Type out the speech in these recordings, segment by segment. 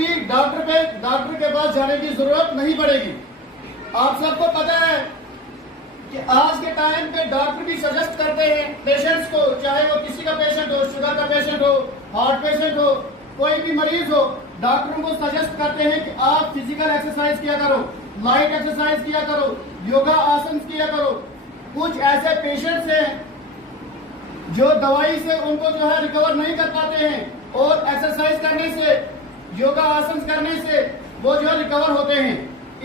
भी डॉक्टर के पास जाने की जरूरत नहीं पड़ेगी। आप सबको पता है कि आज के टाइम पे डॉक्टर भी सजेस्ट करते हैं पेशेंट्स को, चाहे वो किसी का पेशेंट हो, शुगर का पेशेंट हो, हार्ट पेशेंट हो, कोई भी मरीज हो, डॉक्टरों को सजेस्ट करते हैं कि आप फिजिकल एक्सरसाइज किया करो, लाइट एक्सरसाइज किया करो, योगा आसन किया करो। कुछ ऐसे पेशेंट्स हैं जो दवाई से उनको जो है रिकवर नहीं कर पाते हैं और एक्सरसाइज करने से, योगा आसन करने से वो जो है रिकवर होते हैं।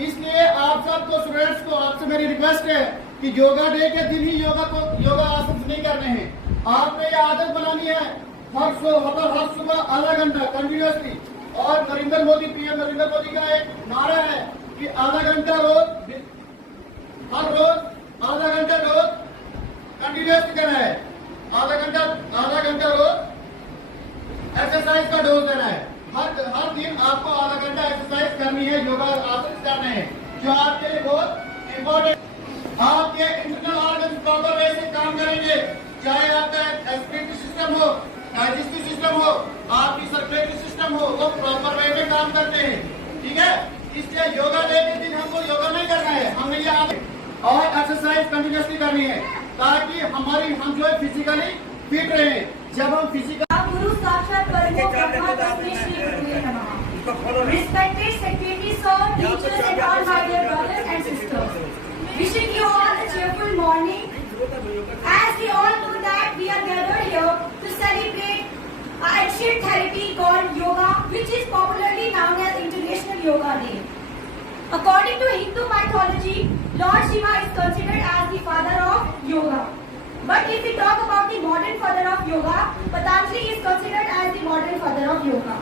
इसलिए आप सबको, स्टूडेंट्स को, आपसे मेरी रिक्वेस्ट है कि योगा डे के दिन ही योगा आसन नहीं करने हैं। आपने ये आदत बनानी है हर सुबह आधा घंटा कंटिन्यूसली। और नरेंद्र मोदी, पीएम नरेंद्र मोदी का एक नारा है कि आधा घंटा रोज, हर रोज आधा घंटा रोज कंटिन्यूसली करना है। आधा घंटा रोज एक्सरसाइज का डोज देना है। हर दिन आपको आधा घंटा एक्सरसाइज करनी है, योगा आसन करने हैं, जो आपके लिए बहुत इम्पोर्टेंट। आपके इंटरनल ऑर्गन प्रॉपर वे से काम करेंगे, चाहे आपका रेस्पिरेटरी सिस्टम हो, डाइजेस्टिव सिस्टम हो, आपकी सर्कुलेटरी सिस्टम हो, वो प्रॉपर वे में काम करते हैं। ठीक है, इसलिए योगा डे के दिन हमको योगा नहीं करना है, हमें ये और एक्सरसाइज कंटिन्यूसली करनी है ताकि हम जो है फिजिकली फिट रहे। जब हम physical Respected Secretary Sir, teachers and all my dear brothers and sisters, wishing you all a cheerful morning. As we all know that we are gathered here to celebrate an ancient therapy called yoga, which is popularly known as International Yoga Day. According to Hindu mythology, Lord Shiva is considered as the father of yoga. But if we talk about the modern father of yoga, Patanjali is considered as the modern father of yoga.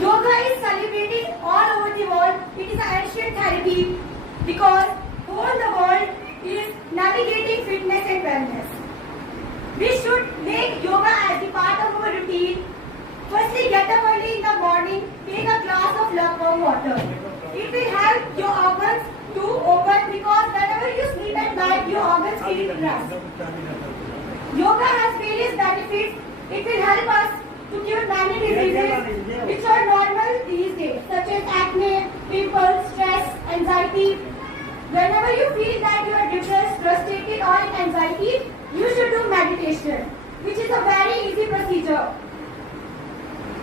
Yoga is celebrated all over the world. It is an ancient therapy because whole the world is navigating fitness and wellness. We should make yoga as the part of our routine. Firstly, get up early in the morning, take a glass of lukewarm water. It will help your organs to open because whenever you sleep at night, your organs feel rest. Yoga has various benefits. It will help us to cure many diseases which are normal these days, such as acne, pimples, stress, anxiety. Whenever you feel that you are depressed, frustrated or in anxiety, you should do meditation, which is a very easy procedure.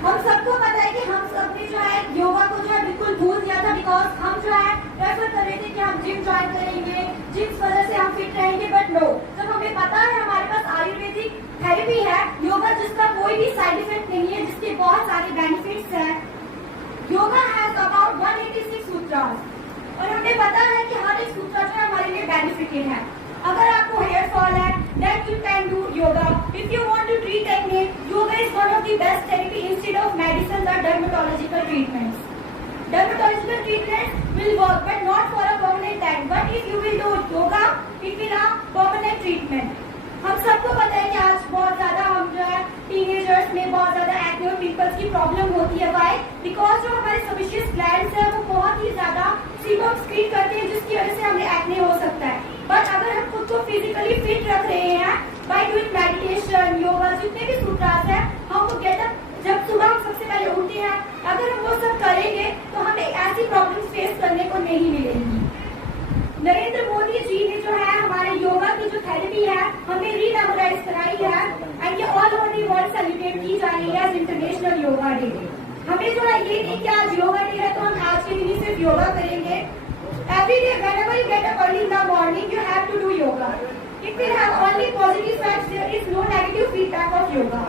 हम सबको पता है कि हम सबने जो है योगा को जो है बिल्कुल भूल दिया था बिकॉज हम जो है प्रेफर कर रहे थे कि हम जिम ज्वाइन करेंगे, जिम वजह से हम फिट रहेंगे। बट नो, जब हमें पता है हमारे पास आयुर्वेदिक थेरेपी है, योगा जिसका कोई भी साइड इफेक्ट नहीं है, जिसके बहुत सारे बेनिफिट्स हैं। योगा हैज अबाउट 186 सूत्रास और हमें पता है कि हर एक सूत्र जो है हमारे लिए बेनिफिटेड है। अगर आपको हेयर फॉल है, then you can do yoga. If you want to treat acne, yoga is one of the best therapy instead of medicines or dermatological treatments. Dermatological treatments will work, but not for a permanent time. But if you will do yoga, it will a permanent treatment. हम सबको पता है कि आज बहुत ज्यादा हम जो है टीनेजर्स में बहुत ज्यादा एक्ने और पिंपल्स की प्रॉब्लम होती है। वाई? बिकॉज जो हमारे सेबेशियस ग्लैंड्स है वो बहुत ही ज्यादा सीबम स्क्रीन करते हैं, जिसकी वजह से हमें एक्ने हो सकता है। बट अगर हम खुद को फिजिकली फिट रख रहे हैं बाय डूइंग मेडिटेशन, योगा, जितने भी सूत्रास है, हमको गेटअप जब सुबह हम सबसे पहले उठते हैं, अगर हम वो सब करेंगे तो हमें ऐसी प्रॉब्लम्स फेस करने को नहीं मिलेंगी। नरेंद्र मोदी जी ने जो है हमारे योगा की जो थेरेपी है हमें रीमेमोराइज कराई है एंड ये all over the world celebrate की जा रही है एज इंटरनेशनल योगा डे। हमें जो है ये नहीं कि आज योगा डे है तो हम आज के दिन ही सिर्फ योगा करेंगे। Every day, whenever you get up early in the morning, you have to do yoga. It will have only positive sides. There is no negative feedback of yoga.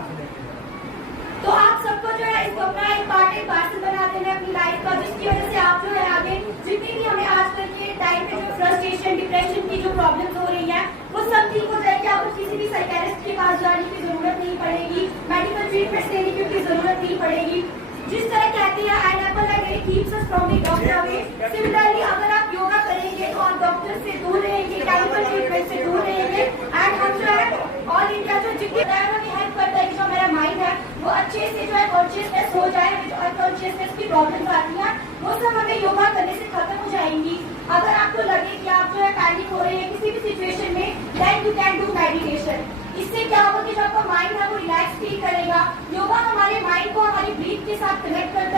तो आप सबको जो है इसको अपना एक पार्सल बना देना अपनी लाइफ का, जिसकी वजह से आप जो है आगे जितनी भी हमें आजकल के टाइम पे जो फ्रस्ट्रेशन, डिप्रेशन की जो प्रॉब्लम्स हो रही है वो सब ठीक हो जाएगी। आपको किसी भी साइकियाट्रिस्ट के पास जाने की जरूरत नहीं पड़ेगी, मेडिकल ट्रीटमेंट लेने की जरूरत नहीं पड़ेगी। जिस तरह कहते हैं an apple like keeps us from the doctor away, similarly अगर आप योगा करेंगे तो आप डॉक्टर से दूर रहेंगे, केमिकल ट्रीटमेंट से दूर रहेंगे एंड हम जो है ऑल इंडिया जो जितनी हमें हेल्प करता है कि जो हमारा माइंड है वो अच्छे से जो है कॉन्शियसनेस हो जाए, जो अनकॉन्शियसनेस की प्रॉब्लम्स आती हैं वो सब हमें योगा करने से खत्म हो जाएंगी। अगर आपको लगे कि आप जो है पैनिक हो रहे हैं किसी भी सिचुएशन में, then you can do meditation. इससे क्या होगा कि जो आपका माइंड है वो रिलैक्स फील करेगा। योगा हमारे माइंड को हमारी ब्रीथ के साथ कनेक्ट करता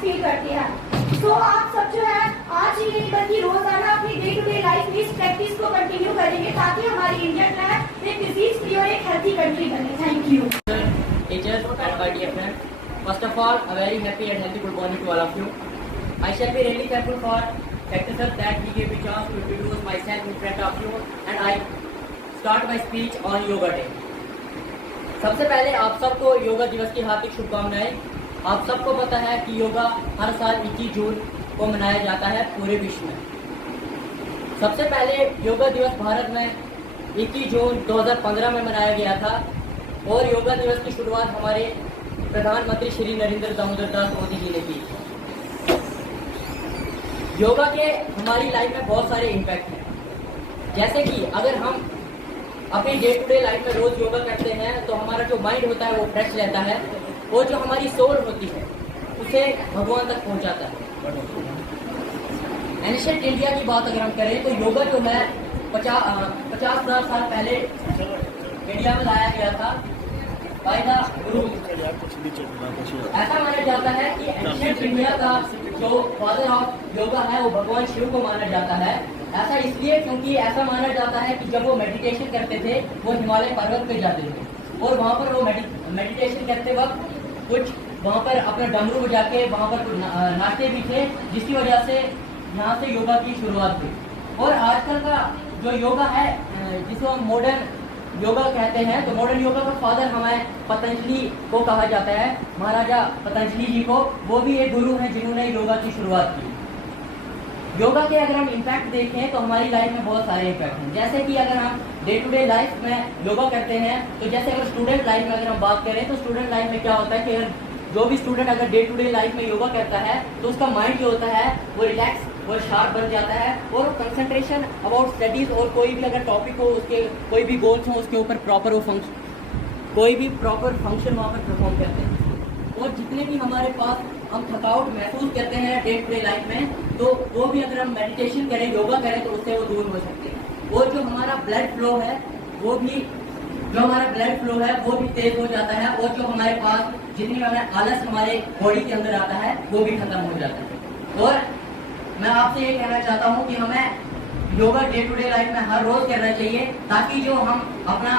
रिलैक्स फील करते हैं। तो आप सब जो है आज ही नहीं बल्कि रोजाना अपनी डे टू डे लाइफ में इस प्रैक्टिस को कंटिन्यू करेंगे ताकि हमारी इंडिया जो है एक डिजीज फ्री और एक हेल्थी कंट्री बने। Thank you. Teachers and my dear friends, first of all, a very happy and healthy good morning to all of you. I shall be really thankful for Dr. Sir that he gave me chance to introduce myself in front of you, and I start my speech on Yoga Day. सबसे पहले आप सबको योगा दिवस की हार्दिक शुभकामनाएं। आप सबको पता है कि योगा हर साल 21 जून को मनाया जाता है पूरे विश्व में। सबसे पहले योगा दिवस भारत में 21 जून 2015 में मनाया गया था और योगा दिवस की शुरुआत हमारे प्रधानमंत्री श्री नरेंद्र दामोदर दास मोदी जी ने की। योगा के हमारी लाइफ में बहुत सारे इम्पैक्ट हैं, जैसे कि अगर हम अपनी डे टू डे लाइफ में रोज योगा करते हैं तो हमारा जो माइंड होता है वो फ्रेश रहता है और जो हमारी सोल होती है उसे भगवान तक पहुंचाता है। एंशिएंट इंडिया की बात अगर हम करें तो योगा जो है 50,000 साल पहले इंडिया में लाया गया था बाय द गुरु। ऐसा माना जाता है कि एंशिएंट इंडिया का जो फादर ऑफ योगा है वो भगवान शिव को माना जाता है। ऐसा इसलिए क्योंकि ऐसा माना जाता है कि जब वो मेडिटेशन करते थे वो हिमालय पर्वत पे जाते थे और वहाँ पर वो मेडिटेशन करते वक्त कुछ वहाँ पर अपना डमरू बजा के वहाँ पर कुछ नाचते भी थे, जिसकी वजह से यहाँ से योगा की शुरुआत हुई। और आजकल का जो योगा है जिसको हम मॉडर्न योगा कहते हैं, तो मॉडर्न योगा का फादर हमें पतंजलि को कहा जाता है, महाराजा पतंजलि जी को। वो भी एक गुरु हैं जिन्होंने योगा की शुरुआत की। योगा के अगर हम इम्पैक्ट देखें तो हमारी लाइफ में बहुत सारे इम्पैक्ट हैं, जैसे कि अगर हम डे टू डे लाइफ में योगा करते हैं तो जैसे अगर स्टूडेंट लाइफ में अगर हम बात करें तो स्टूडेंट लाइफ में क्या होता है कि अगर जो भी स्टूडेंट अगर डे टू डे लाइफ में योगा करता है तो उसका माइंड जो होता है वो रिलैक्स और शार्प बन जाता है और कंसंट्रेशन अबाउट स्टडीज और कोई भी अगर टॉपिक हो, उसके कोई भी गोल्स हो, उसके ऊपर प्रॉपर वो कोई भी प्रॉपर फंक्शन वहाँ पर परफॉर्म करते हैं। और जितने भी हमारे पास हम थकावट महसूस करते हैं डे टू डे लाइफ में, तो वो भी अगर हम मेडिटेशन करें, योगा करें तो उससे वो दूर हो सकते हैं। और जो हमारा ब्लड फ्लो है वो भी तेज हो जाता है और जो हमारे पास जितनी हमें आलस हमारे बॉडी के अंदर आता है वो भी खत्म हो जाता है। और मैं आपसे ये कहना चाहता हूँ कि हमें yoga day to day life में हर रोज करना चाहिए ताकि जो हम अपना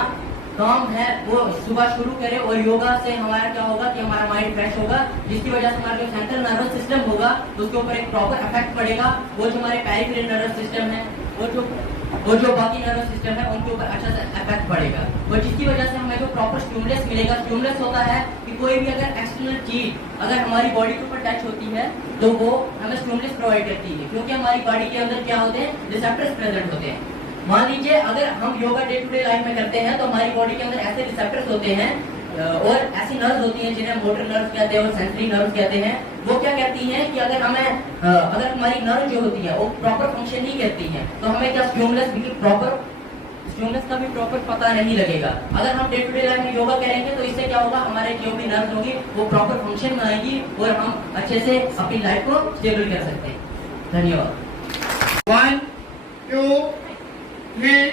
काम है वो सुबह शुरू करें और योगा से हमारा क्या होगा कि हमारा माइंड फ्रेश होगा, जिसकी वजह से हमारा जो सेंट्रल नर्वस सिस्टम होगा तो उसके ऊपर एक प्रॉपर इफेक्ट पड़ेगा। वो जो हमारे पेरिफेरल नर्वस सिस्टम है वो जो बाकी नर्वस सिस्टम है उनके ऊपर अच्छा से इफेक्ट पड़ेगा और जिसकी वजह से हमें जो प्रॉपर स्टिमुलस मिलेगा। स्टिमुलस होता है कि कोई भी अगर एक्सटर्नल चीज अगर हमारी बॉडी के ऊपर टच होती है तो वो हमें स्टिमुलस प्रोवाइड करती है, क्योंकि हमारी बॉडी के अंदर क्या होते हैं, रिसेप्टर्स प्रेजेंट होते हैं। मान लीजिए अगर हम yoga day to day life में करते हैं तो हमारी बॉडी के अंदर ऐसे रिसेप्टर्स होते हैं और ऐसी नर्व्स होती हैं जिन्हें मोटर नर्व्स कहते हैं और सेंसरी नर्व्स कहते हैं। वो क्या कहती हैं कि अगर हमारी नर्व जो होती है वो प्रॉपर फंक्शन नहीं करती है तो हमें क्या स्टिमुलस का भी प्रॉपर पता नहीं लगेगा। अगर हम डे टू डे लाइफ में योगा करेंगे तो इससे क्या होगा, हमारे जो भी नर्व्स होगी वो प्रॉपर फंक्शन बनाएगी और हम अच्छे से अपनी लाइफ को स्टेबल कर सकते हैं। धन्यवाद। 1 2 3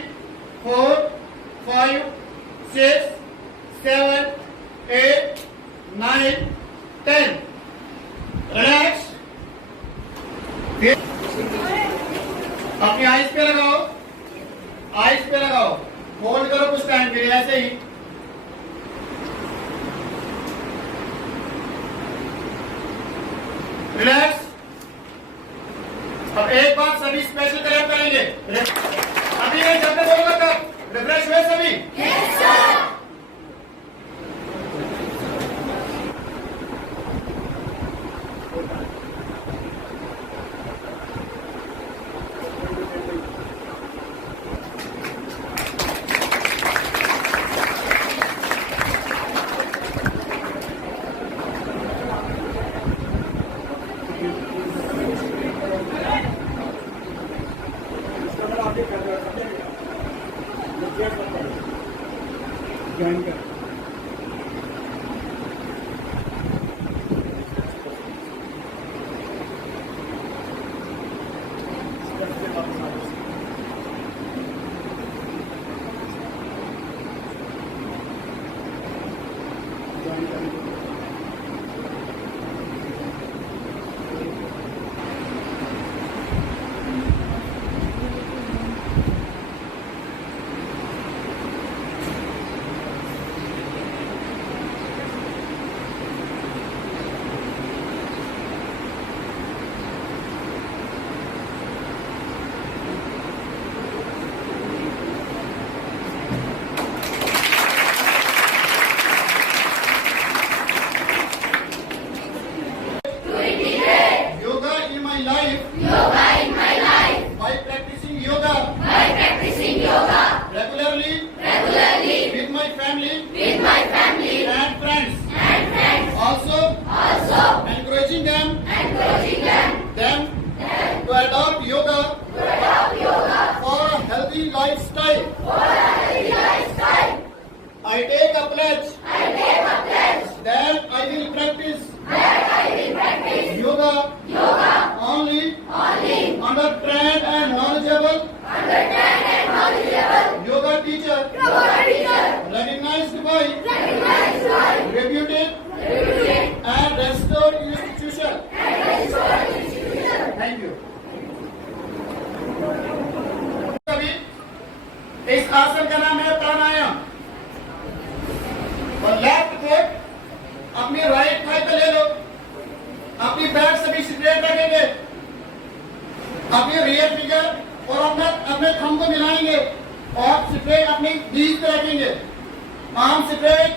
4 5 6 7 8 9 10 रिलैक्स। अपनी आइज पे लगाओ, होल्ड करो कुछ टाइम के लिए ऐसे ही। रिलैक्स। अब एक बात सभी स्पेशल करेक्ट करेंगे। अभी नहीं, जब मैं बोलूंगा तब रिफ्रेश हुए सभी। Yes, sir. ज्वाइन कर। will practice yoga only under trained and knowledgeable yoga teacher recognized by reputed and restored institution. Thank you. अभी इस आसन का नाम है प्राणायाम। और लेफ्ट फुट अपनी राइट थाई पे ले लो, अपनी बैक सभी स्ट्रेट रखेंगे, अपनी रियर फिगर और अपने थंब को मिलाएंगे और स्ट्रेट अपनी बीच पे रखेंगे, आर्म स्ट्रेट,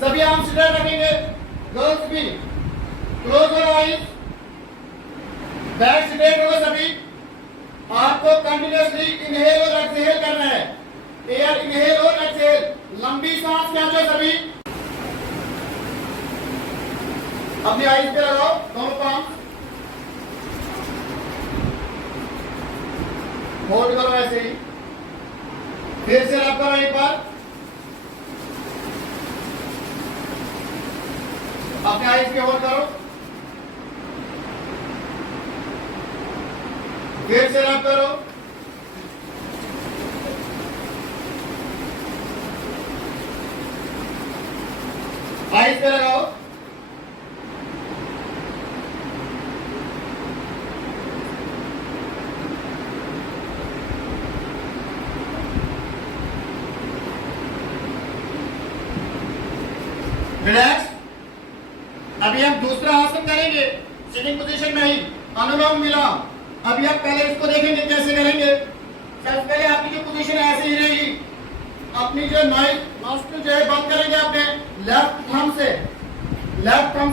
सभी आर्म स्ट्रेट रखेंगे। गर्ल्स भी close your eyes, back straight होगा सभी। आपको कंटिन्यूअसली इनहेल और एक्सहेल करना है, एयर इनहेल और एक्सहेल, लंबी सांस खींचो सभी। अपनी आईज पे लगाओ दोनों पाम, होल्ड करो ऐसे ही, फिर से रब करो एक बार, अपने आईज पे होल्ड करो, फिर से रब करो, आईज पे लगाओ, रिलैक्स। अभी हम दूसरा आसन करेंगे सिटिंग पोजीशन में ही, अनुलोम विलोम। अभी आप पहले इसको देखेंगे कैसे करेंगे। सबसे पहले आपकी जो पोजीशन है ऐसे ही रहेगी, अपनी जो नॉस्ट्रिल जो है बंद करेंगे अपने लेफ्ट थंब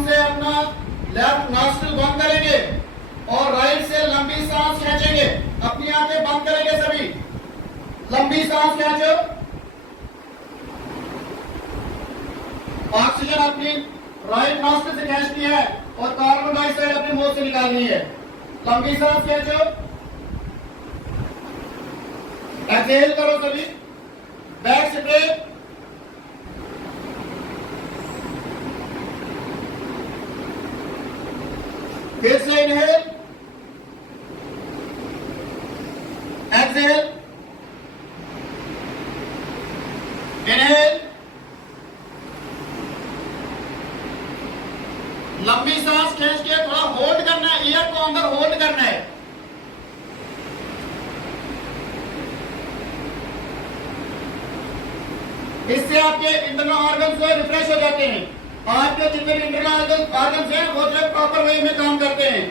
से अपना लेफ्ट नॉस्ट्रिल बंद करेंगे और राइट से लंबी सांस खींचेंगे। अपनी आंखें बंद करेंगे सभी, लंबी सांस खींचो, ऑक्सीजन अपनी राइट नॉस्ट्रिल से खींचनी है और कार्बन डाइऑक्साइड अपने मुंह से निकालनी है। लंबी सांस खींचो, एक्सहेल करो सभी, बैक स्ट्रेट, फिर से इनहेल, एक्सहेल, इनहेल, लंबी सांस खींच के थोड़ा होल्ड करना है, ईयर को अंदर होल्ड करना है। इससे आपके इंटरनल ऑर्गन्स जो रिफ्रेश हो जाते हैं। आपके जितने भी इंटरनल ऑर्गन्स हैं वो जो प्रॉपर वे में काम करते हैं।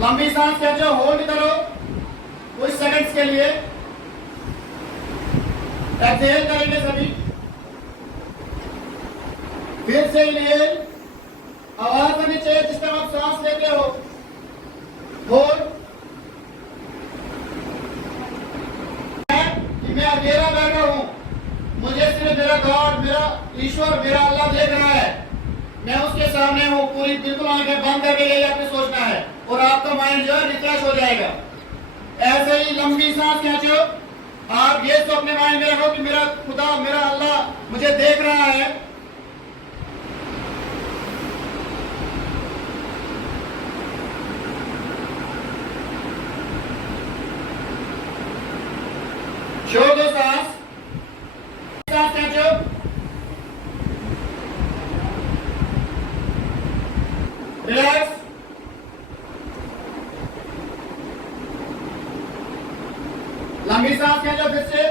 लंबी सांस खींचो, होल्ड करो कुछ सेकंड्स के लिए, एक्सहेल करेंगे सभी, फिर से इनहेल, आवाज आनी चाहिए जिस टाइम आप सांस लेते हो, होल्ड। मैं अकेला बैठा हूं, मुझे सिर्फ मेरा गॉड, मेरा ईश्वर, मेरा अल्लाह देख रहा है, मैं उस उसके सामने हूँ, पूरी बिल्कुल आंखें बंद करके यही आपने सोचना है और आपका माइंड जो है रिफ्रेश हो जाएगा। ऐसे ही लंबी सांस खींचो। आप ये तो अपने माइंड में रखो कि मेरा खुदा, मेरा अल्लाह मुझे देख रहा है। छोड़ दो सांस, सांस खींचो। रिलैक्स। लंबी सांस खींचो फिर से।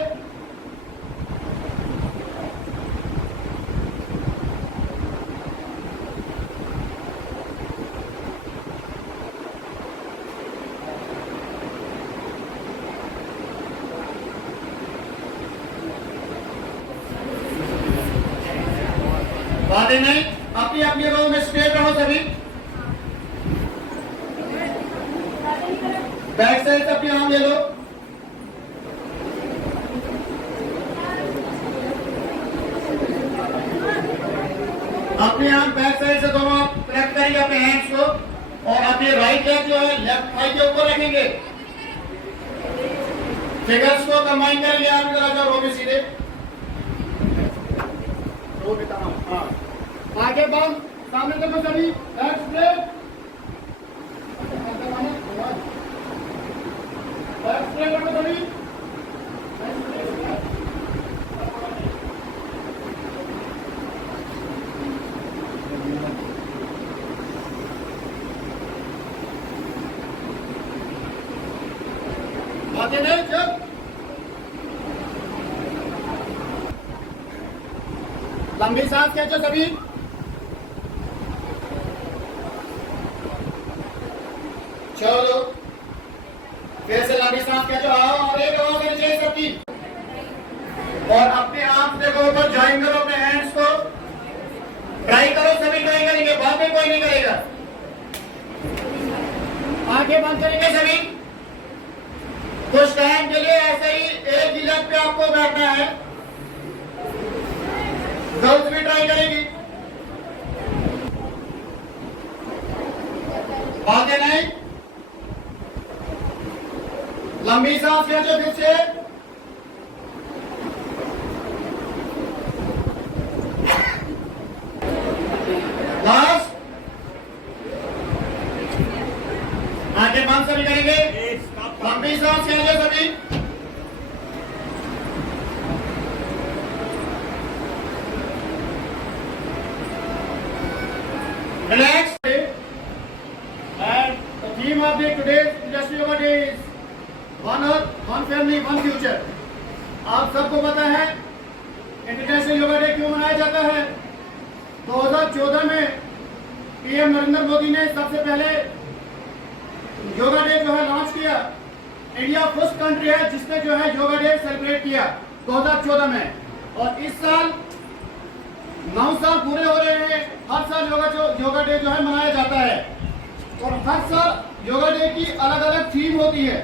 बातें नहीं, अपनी अपनी रो में स्ट्रेट रहो सभी। बैक साइड से अपनी आर्म ले लो। अपने आर्म बैक साइड से दोनों आप कनेक्ट करेंगे अपने हैंड्स को और अपने राइट लेग जो है लेफ्ट थाई के ऊपर रखेंगे। फिगर्स को कंबाइन करेंगे। आप इधर आ जाओ, रो में सीधे, रो में तमाम। हाँ, आगे बंद, सामने देखो सभी, बैक स्ट्रेट, बैक स्ट्रेट रखो सभी। बातें नहीं, चल। लंबी सांस खींचो सभी। चलो फिर से लंबी सांस खींचो। आओ और एक आवाज आनी चाहिए सबकी। और अपने आप देखो ऊपर, ज्वाइन करो अपने हैंड्स को। ट्राई करो, सभी ट्राई करेंगे, बाद में कोई नहीं करेगा। आंखें बंद करेंगे सभी। कुछ टाइम के लिए ऐसे ही एक ही लेग पे आपको बैठना है। गर्ल्स भी ट्राई करेंगी। बातें नहीं, लंबी सांस खींचो फिर से। लास्ट, आंखें बंद सभी करेंगे। लंबी सांस खींचो सभी। Relax. And the theme of the today's Industry Yoga Day is One Earth, One Family, One Future. आप सबको पता है इंटरनेशनल योगा डे क्यों मनाया जाता है। 2014 में पीएम नरेंद्र मोदी ने सबसे पहले योगा डे जो है लॉन्च किया। इंडिया फर्स्ट कंट्री है जिसने जो है योगा डे सेलिब्रेट किया 2014 में। और इस साल 9 साल पूरे हो रहे हैं। हर साल योगा डे जो है मनाया जाता है और हर साल योगा डे की अलग अलग थीम होती है।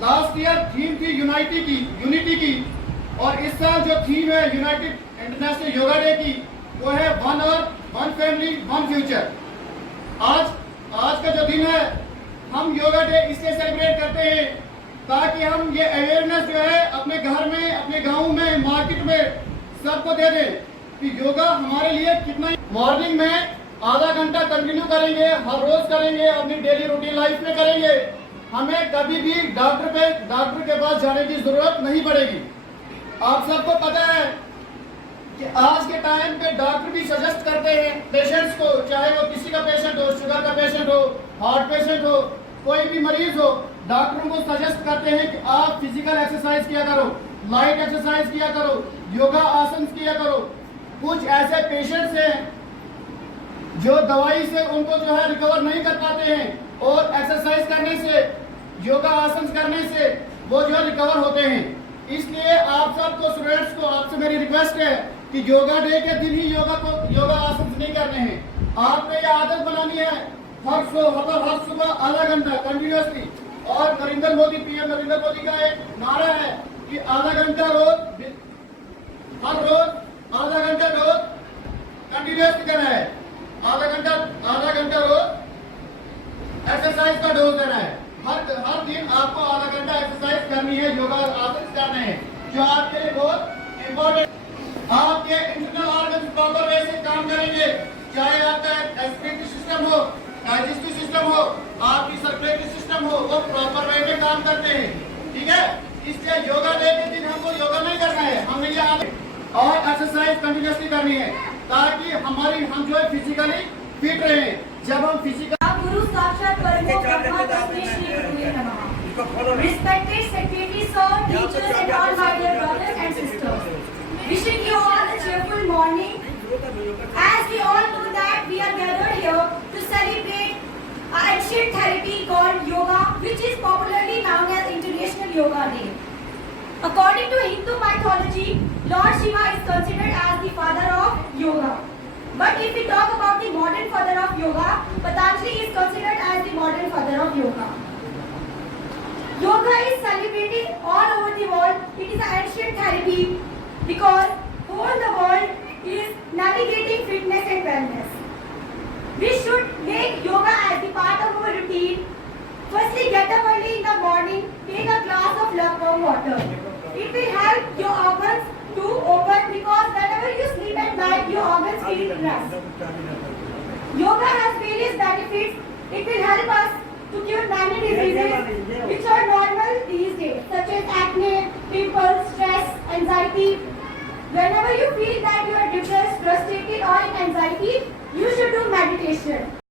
लास्ट ईयर थीम थी यूनिटी की और इस साल जो थीम है यूनाइटेड इंटरनेशनल योगा डे की वो है one earth, one family, one future. आज का जो दिन है हम योगा डे इसलिए सेलिब्रेट करते हैं ताकि हम ये अवेयरनेस जो है अपने घर में, अपने गांव में, मार्केट में सबको दे दें कि योगा हमारे लिए कितना। मॉर्निंग में आधा घंटा कंटिन्यू करेंगे, हर रोज करेंगे, अपनी डेली रूटीन लाइफ में करेंगे। हमें कभी भी डॉक्टर के पास जाने की जरूरत नहीं पड़ेगी। आप सबको पता है कि आज के टाइम पे डॉक्टर भी सजेस्ट करते हैं पेशेंट्स को, चाहे वो किसी का पेशेंट हो, शुगर का पेशेंट हो, हार्ट पेशेंट हो, कोई भी मरीज हो, डॉक्टरों को सजेस्ट करते हैं कि आप फिजिकल एक्सरसाइज किया करो, लाइट एक्सरसाइज किया करो, योगा आसन किया करो। कुछ ऐसे पेशेंट्स हैं जो दवाई से उनको जो है रिकवर नहीं कर पाते हैं और एक्सरसाइज करने से, योगा आसन करने से वो जो है रिकवर होते हैं। इसलिए आप सबको, स्टूडेंट्स को, आपसे मेरी रिक्वेस्ट है कि योगा डे के दिन ही योगा आसन नहीं करने हैं। आपने ये आदत बनानी है हर सुबह आधा घंटा कंटिन्यूसली। और नरेंद्र मोदी, पीएम नरेंद्र मोदी का एक नारा है कि आधा घंटा रोज, हर रोज आधा घंटा रोज कंटिन्यूसली करना है। आधा घंटा रोज एक्सरसाइज का डोज देना है। हर दिन आपको आधा घंटा एक्सरसाइज करनी है, योगा आसन करने हैं, जो आपके लिए बहुत इम्पोर्टेंट। आपके इंटरनल ऑर्गन प्रॉपर वे से काम करेंगे, चाहे आपका रेस्पिरेटरी सिस्टम हो, डाइजेस्टिव सिस्टम हो, आपकी सर्कुलेटरी सिस्टम हो, वो प्रॉपर वे में काम करते हैं। ठीक है, इसलिए योगा डे के दिन हमको योगा नहीं करना है, हमने ये और एक्सरसाइज कंटिन्यूसली करनी है, ताकि हम जो है फिजिकली फिट रहे। जब हम फिजिकल गुरु साक्षात परमो ब्रह्मा तस्मै श्री गुरुवे नमः. Respected secretary sir, teachers and all my dear brothers and sisters, wishing you all a cheerful morning. As we all know that we are gathered here to celebrate an ancient therapy called yoga, which is popularly known as International Yoga Day. According to Hindu mythology, Lord Shiva is considered as the father of yoga. But if we talk about the modern father of yoga, Patanjali is considered as the modern father of yoga. Yoga is celebrated all over the world. It is an ancient therapy because whole the world is navigating fitness and wellness. We should make yoga as the part of our routine. Firstly, get up early in the morning, take a glass of lukewarm water. It will help your organs to open because whenever you sleep at night, your organs feel rest. Yoga has various benefits. It will help us to cure many diseases which are normal these days, such as acne, pimples, stress, anxiety. Whenever you feel that you are depressed, frustrated or in anxiety, you should do meditation.